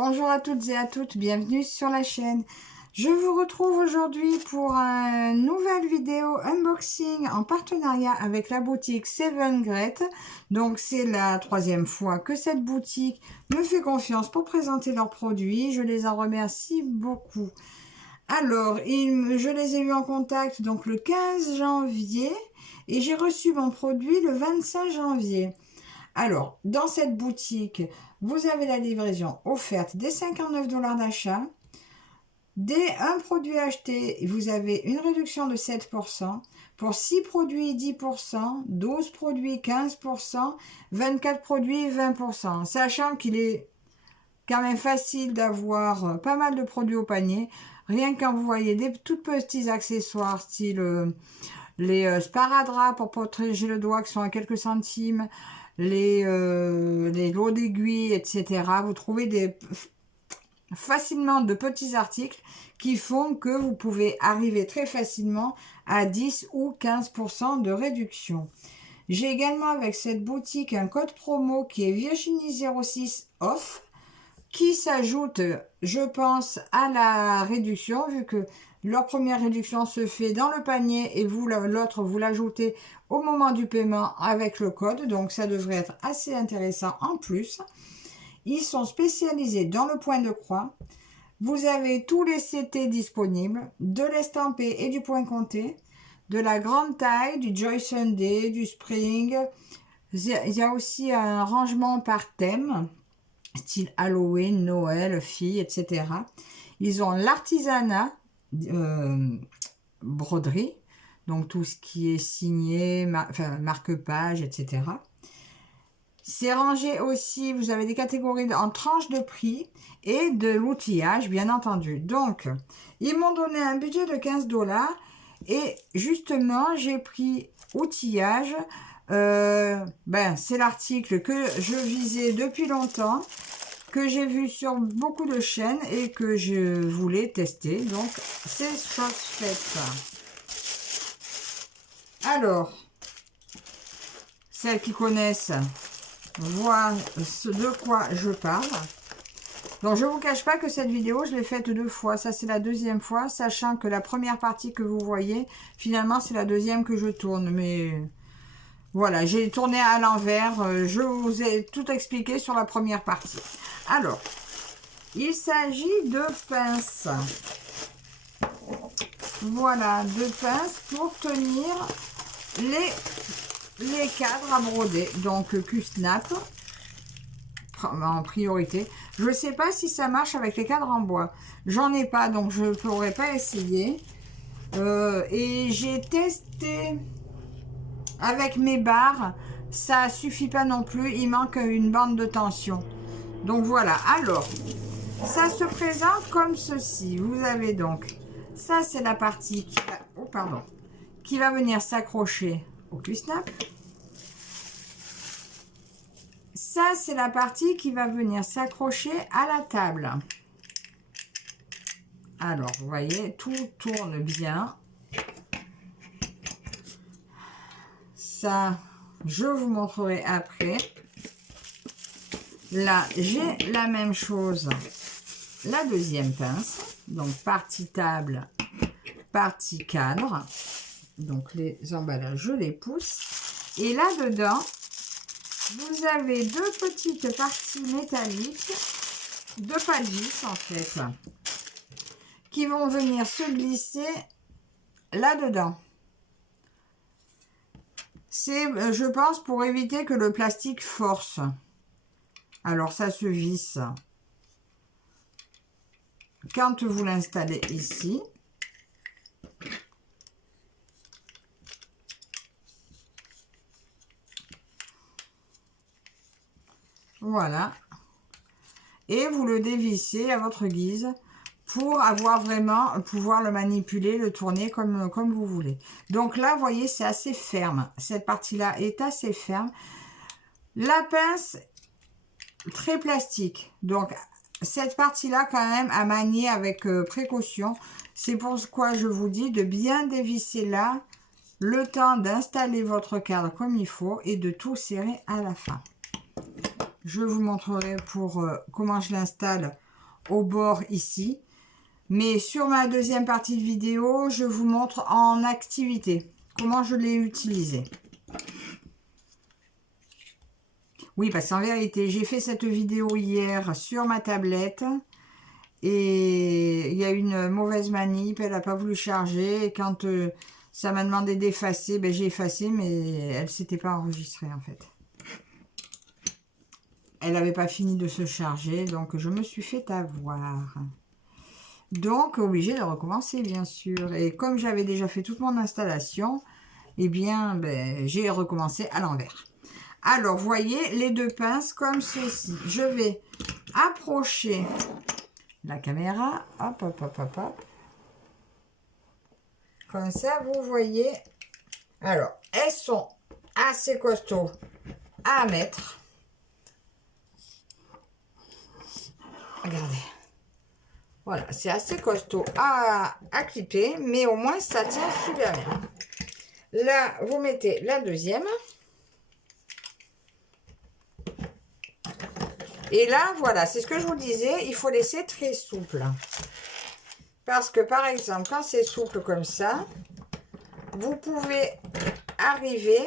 Bonjour à toutes et à toutes, bienvenue sur la chaîne. Je vous retrouve aujourd'hui pour une nouvelle vidéo unboxing en partenariat avec la boutique Seven Great. Donc c'est la troisième fois que cette boutique me fait confiance pour présenter leurs produits. Je les en remercie beaucoup. Alors, je les ai eu en contact donc le 15 janvier et j'ai reçu mon produit le 25 janvier. Alors, dans cette boutique, vous avez la livraison offerte dès 59 $ d'achat. Dès un produit acheté, vous avez une réduction de 7%. Pour 6 produits, 10%. 12 produits, 15%. 24 produits, 20%. Sachant qu'il est quand même facile d'avoir pas mal de produits au panier. Rien quand vous voyez des tout petits accessoires, style les sparadraps pour protéger le doigt qui sont à quelques centimes, les lots d'aiguilles, etc. Vous trouvez facilement de petits articles qui font que vous pouvez arriver très facilement à 10 ou 15% de réduction. J'ai également avec cette boutique un code promo qui est Virginie06 off qui s'ajoute, je pense, à la réduction vu que leur première réduction se fait dans le panier et l'autre vous l'ajoutez au moment du paiement avec le code, donc ça devrait être assez intéressant en plus. Ils sont spécialisés dans le point de croix. Vous avez tous les CT disponibles, de l'estampé et du point compté, de la grande taille, du Joy Sunday, du Spring. Il y a aussi un rangement par thème, style Halloween, Noël, filles, etc. Ils ont l'artisanat, broderie, donc tout ce qui est signé, marque-page, etc. C'est rangé aussi, vous avez des catégories en tranches de prix et de l'outillage, bien entendu. Donc, ils m'ont donné un budget de 15 $ et justement, j'ai pris outillage. C'est l'article que je visais depuis longtemps, que j'ai vu sur beaucoup de chaînes et que je voulais tester. Donc, c'est chose faite. Alors, celles qui connaissent voient de quoi je parle. Donc, je ne vous cache pas que cette vidéo, je l'ai faite 2 fois. Ça, c'est la deuxième fois, sachant que la première partie que vous voyez, finalement, c'est la deuxième que je tourne. Mais voilà, j'ai tourné à l'envers. Je vous ai tout expliqué sur la première partie. Alors, il s'agit de pinces. Voilà, de pinces pour tenir les cadres à broder. Donc, Q-Snap en priorité. Je ne sais pas si ça marche avec les cadres en bois. J'en ai pas, donc je ne pourrais pas essayer. Et j'ai testé avec mes barres. Ça suffit pas non plus. Il manque une bande de tension. Donc voilà. Alors, ça se présente comme ceci. Vous avez donc, ça c'est la partie qui va venir s'accrocher au Q-Snap. Ça, c'est la partie qui va venir s'accrocher à la table. Alors, vous voyez, tout tourne bien. Ça, je vous montrerai après. Là, j'ai la même chose. La deuxième pince. Donc, partie table, partie cadre. Donc, les emballages, je les pousse. Et là-dedans, vous avez 2 petites parties métalliques, 2 pas de vis en fait, qui vont venir se glisser là-dedans. C'est, je pense, pour éviter que le plastique force. Alors ça se visse quand vous l'installez ici. Voilà. Et vous le dévissez à votre guise pour avoir vraiment, pouvoir le manipuler, le tourner comme vous voulez. Donc là, vous voyez, c'est assez ferme. Cette partie-là est assez ferme. La pince, très plastique. Donc, cette partie-là, quand même, à manier avec précaution. C'est pourquoi je vous dis de bien dévisser là, le temps d'installer votre cadre comme il faut et de tout serrer à la fin. Je vous montrerai pour comment je l'installe au bord ici. Mais sur ma deuxième partie de vidéo, je vous montre en activité comment je l'ai utilisé. Oui, parce qu'en vérité, j'ai fait cette vidéo hier sur ma tablette et il y a une mauvaise manip, elle n'a pas voulu charger et quand ça m'a demandé d'effacer, ben, j'ai effacé mais elle ne s'était pas enregistrée en fait. Elle n'avait pas fini de se charger, donc je me suis fait avoir. Donc, obligé de recommencer, bien sûr. Et comme j'avais déjà fait toute mon installation, eh bien, ben, j'ai recommencé à l'envers. Alors, voyez, les deux pinces comme ceci. Je vais approcher la caméra. Hop, hop, hop, hop, hop. Comme ça, vous voyez. Alors, elles sont assez costauds à mettre. Regardez. Voilà, c'est assez costaud à clipper, mais au moins ça tient super bien. Là, vous mettez la deuxième. Et là, voilà, c'est ce que je vous disais, il faut laisser très souple. Parce que, par exemple, quand c'est souple comme ça, vous pouvez arriver...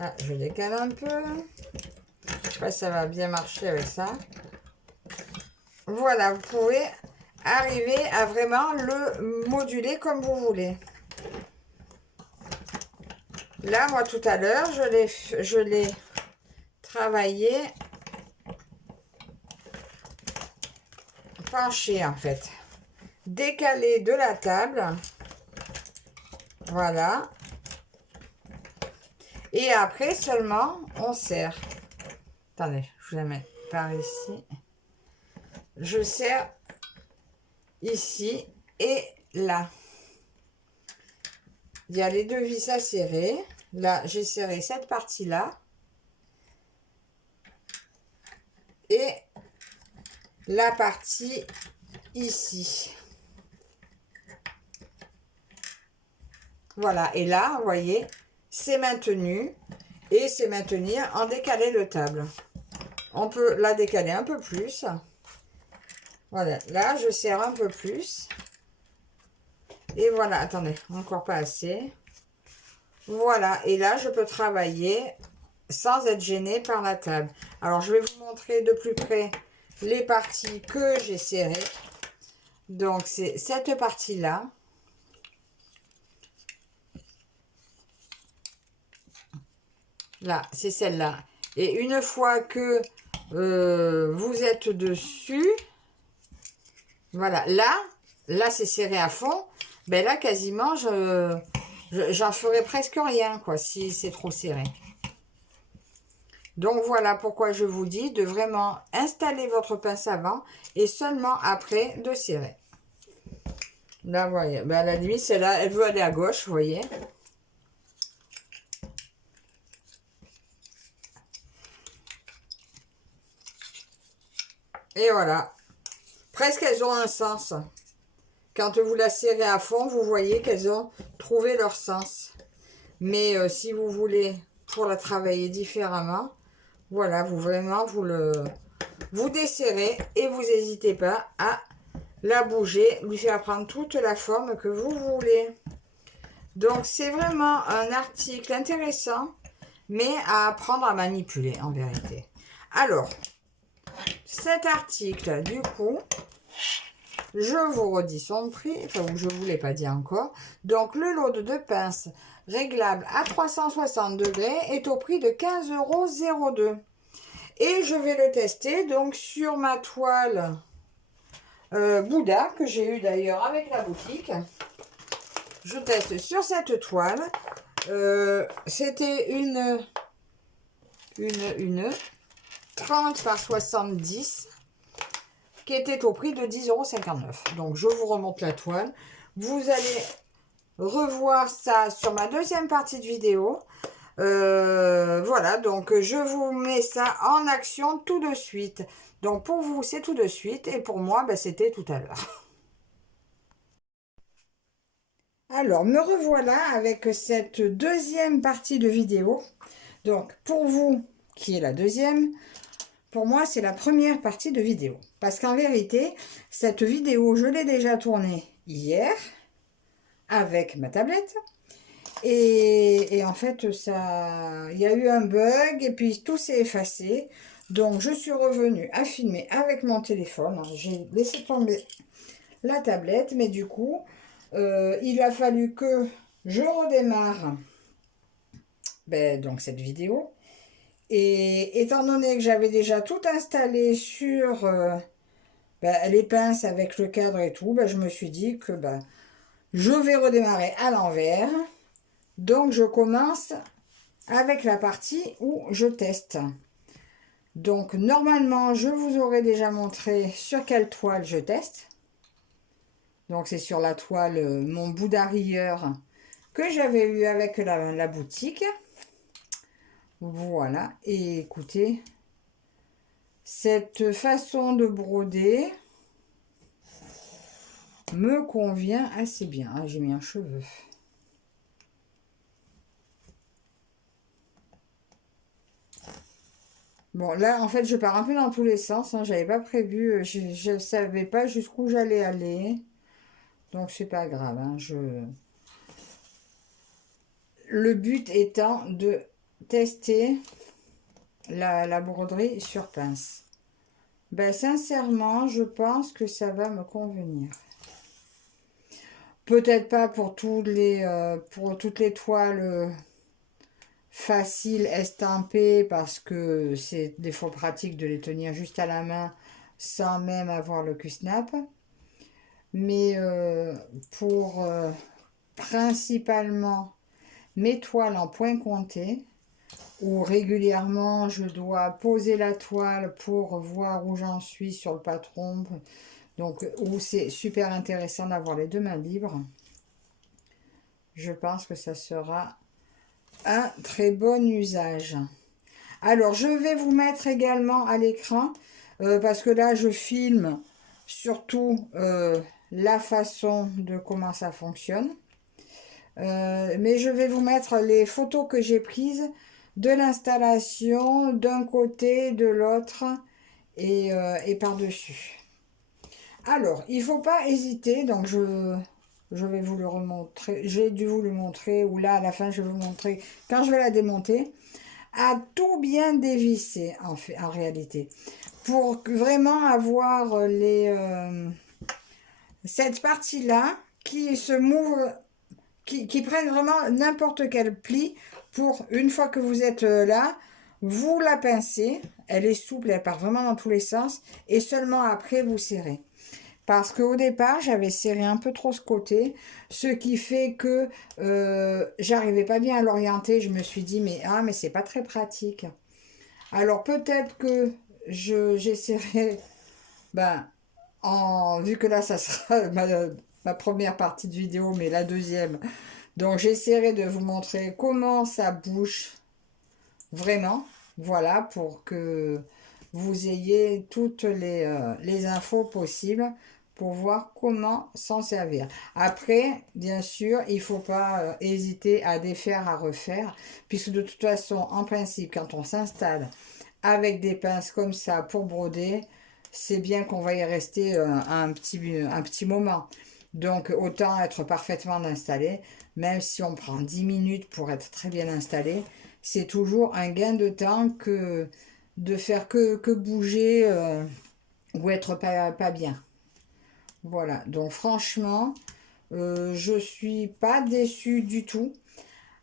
Ah, je décale un peu. Je ne sais pas si ça va bien marcher avec ça. Voilà, vous pouvez arriver à vraiment le moduler comme vous voulez. Là, moi, tout à l'heure, je l'ai travaillé penché, en fait. Décalé de la table. Voilà. Et après, seulement, on serre. Attendez, je vous la mets par ici. Je serre ici et là. Il y a les deux vis à serrer. Là, j'ai serré cette partie-là. Et la partie ici. Voilà. Et là, vous voyez, c'est maintenu. Et c'est maintenir en décalé de table. On peut la décaler un peu plus. Voilà, là, je serre un peu plus. Et voilà, attendez, encore pas assez. Voilà, et là, je peux travailler sans être gênée par la table. Alors, je vais vous montrer de plus près les parties que j'ai serrées. Donc, c'est cette partie-là. Là, c'est celle-là. Et une fois que vous êtes dessus, voilà, là c'est serré à fond. Ben là, quasiment, j'en ferai presque rien, quoi, si c'est trop serré. Donc, voilà pourquoi je vous dis de vraiment installer votre pince avant et seulement après de serrer. Là, vous voyez, ben à la limite, celle-là, elle veut aller à gauche, vous voyez. Et voilà. Presque, elles ont un sens. Quand vous la serrez à fond, vous voyez qu'elles ont trouvé leur sens. Mais si vous voulez, pour la travailler différemment, voilà, vous desserrez et vous n'hésitez pas à la bouger, lui faire prendre toute la forme que vous voulez. Donc, c'est vraiment un article intéressant, mais à apprendre à manipuler en vérité. Alors, cet article, du coup... Je vous redis son prix, enfin je ne vous l'ai pas dit encore. Donc le lot de deux pinces réglable à 360 degrés est au prix de 15,02 €. Et je vais le tester donc sur ma toile Bouddha, que j'ai eu d'ailleurs avec la boutique. Je teste sur cette toile. C'était une 30 par 70 qui était au prix de 10,59 €. Donc, je vous remonte la toile. Vous allez revoir ça sur ma deuxième partie de vidéo. Voilà, donc je vous mets ça en action tout de suite. Donc, pour vous, c'est tout de suite. Et pour moi, ben, c'était tout à l'heure. Alors, me revoilà avec cette deuxième partie de vidéo. Donc, pour vous, qui est la deuxième, pour moi, c'est la première partie de vidéo. Parce qu'en vérité, cette vidéo, je l'ai déjà tournée hier avec ma tablette. Et en fait, il y a eu un bug et puis tout s'est effacé. Donc, je suis revenue à filmer avec mon téléphone. J'ai laissé tomber la tablette, mais du coup, il a fallu que je redémarre donc cette vidéo. Et étant donné que j'avais déjà tout installé sur les pinces avec le cadre et tout, je me suis dit que je vais redémarrer à l'envers. Donc, je commence avec la partie où je teste. Donc, normalement, je vous aurais déjà montré sur quelle toile je teste. Donc, c'est sur la toile mon Bouddha rieur que j'avais eu avec la boutique. Voilà. Et écoutez, cette façon de broder me convient assez bien. Ah, j'ai mis un cheveu. Bon, là, en fait, je pars un peu dans tous les sens. Hein, j'avais pas prévu, je ne savais pas jusqu'où j'allais aller. Donc, c'est pas grave. Hein, Le but étant de tester la broderie sur pince. Sincèrement, je pense que ça va me convenir. Peut-être pas pour toutes les toiles faciles estampées, parce que c'est des fois pratique de les tenir juste à la main sans même avoir le cul-snap. Mais pour principalement mes toiles en point compté, où régulièrement je dois poser la toile pour voir où j'en suis sur le patron, donc où c'est super intéressant d'avoir les deux mains libres, je pense que ça sera un très bon usage. Alors, je vais vous mettre également à l'écran, parce que là, je filme surtout la façon de comment ça fonctionne. Mais je vais vous mettre les photos que j'ai prises de l'installation d'un côté, de l'autre et par-dessus. Alors, il ne faut pas hésiter, donc je vais vous le remontrer, j'ai dû vous le montrer, ou là à la fin je vais vous montrer quand je vais la démonter, à tout bien dévisser en réalité, pour vraiment avoir cette partie-là qui se mouve, qui prennent vraiment n'importe quel pli, pour une fois que vous êtes là, vous la pincez, elle est souple, elle part vraiment dans tous les sens, et seulement après vous serrez. Parce qu'au départ, j'avais serré un peu trop ce côté, ce qui fait que j'arrivais pas bien à l'orienter. Je me suis dit, mais c'est pas très pratique. Alors peut-être que j'essaierai, vu que là, ça sera ma première partie de vidéo, mais la deuxième. Donc j'essaierai de vous montrer comment ça bouge vraiment. Voilà, pour que vous ayez toutes les infos possibles pour voir comment s'en servir. Après, bien sûr, il ne faut pas hésiter à défaire, à refaire, puisque de toute façon, en principe, quand on s'installe avec des pinces comme ça pour broder, c'est bien qu'on va y rester un petit moment. Donc, autant être parfaitement installé, même si on prend 10 minutes pour être très bien installé, c'est toujours un gain de temps que de faire que bouger ou être pas bien. Voilà, donc franchement, je suis pas déçue du tout.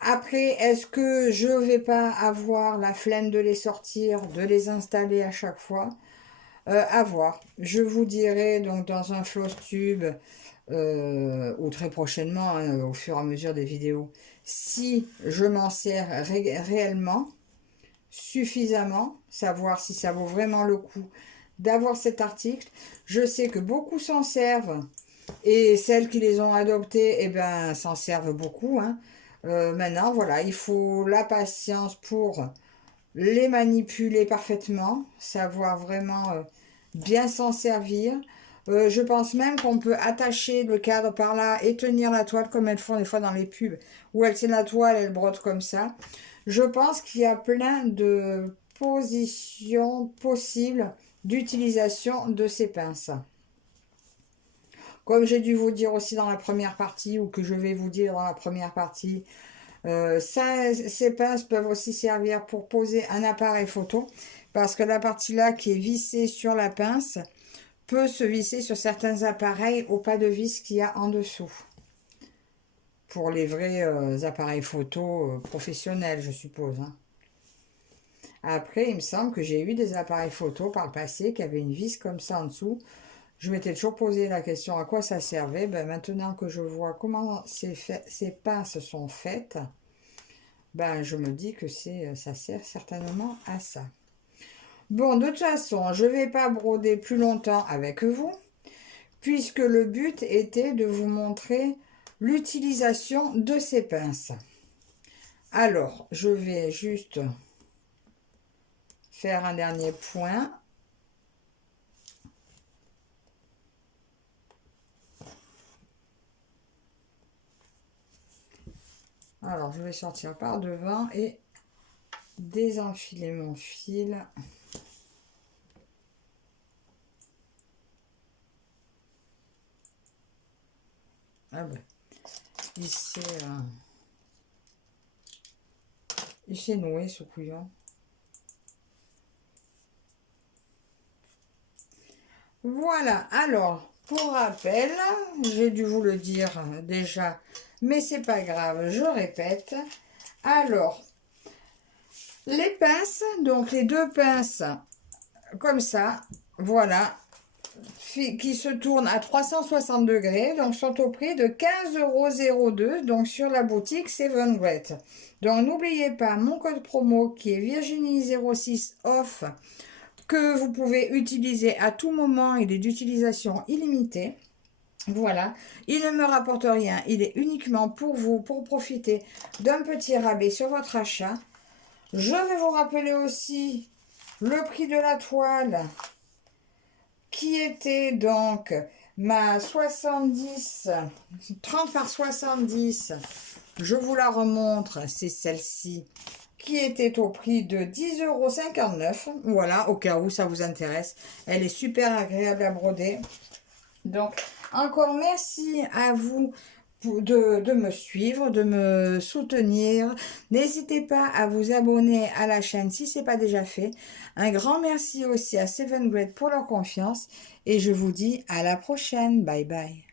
Après, est-ce que je vais pas avoir la flemme de les sortir, de les installer à chaque fois? À voir. Je vous dirai donc dans un floss tube ou très prochainement, hein, au fur et à mesure des vidéos, si je m'en sers réellement, suffisamment, savoir si ça vaut vraiment le coup d'avoir cet article. Je sais que beaucoup s'en servent, et celles qui les ont adoptés, s'en servent beaucoup. Hein. Maintenant, voilà, il faut la patience pour les manipuler parfaitement, savoir vraiment bien s'en servir. Je pense même qu'on peut attacher le cadre par là et tenir la toile comme elles font des fois dans les pubs, où elles tiennent la toile, elles brodent comme ça. Je pense qu'il y a plein de positions possibles d'utilisation de ces pinces. Comme j'ai dû vous dire aussi dans la première partie, ou que je vais vous dire dans la première partie, ces pinces peuvent aussi servir pour poser un appareil photo, parce que la partie là qui est vissée sur la pince peut se visser sur certains appareils au pas de vis qu'il y a en dessous. Pour les vrais appareils photo professionnels, je suppose. Hein. Après, il me semble que j'ai eu des appareils photo par le passé qui avaient une vis comme ça en dessous. Je m'étais toujours posé la question à quoi ça servait. Ben, maintenant que je vois comment ces pinces sont faites, ben, je me dis que ça sert certainement à ça. Bon, de toute façon, je ne vais pas broder plus longtemps avec vous, puisque le but était de vous montrer l'utilisation de ces pinces. Alors, je vais juste faire un dernier point. Alors, je vais sortir par devant et désenfiler mon fil. Ah ben, il s'est noué ce couillon. Voilà, alors, pour rappel, j'ai dû vous le dire déjà, mais c'est pas grave, je répète. Alors, les pinces, donc les deux pinces, comme ça, voilà, qui se tournent à 360 degrés, donc sont au prix de 15,02 €, donc sur la boutique Seven Great. Donc n'oubliez pas mon code promo qui est Virginie06 off, que vous pouvez utiliser à tout moment, il est d'utilisation illimitée. Voilà, il ne me rapporte rien, il est uniquement pour vous, pour profiter d'un petit rabais sur votre achat. Je vais vous rappeler aussi le prix de la toile, qui était donc ma 70, 30 par 70, je vous la remontre, c'est celle-ci, qui était au prix de 10,59 €. Voilà, au cas où ça vous intéresse. Elle est super agréable à broder. Donc, encore merci à vous de me suivre, de me soutenir. N'hésitez pas à vous abonner à la chaîne si ce n'est pas déjà fait. Un grand merci aussi à Seven Great pour leur confiance. Et je vous dis à la prochaine. Bye bye.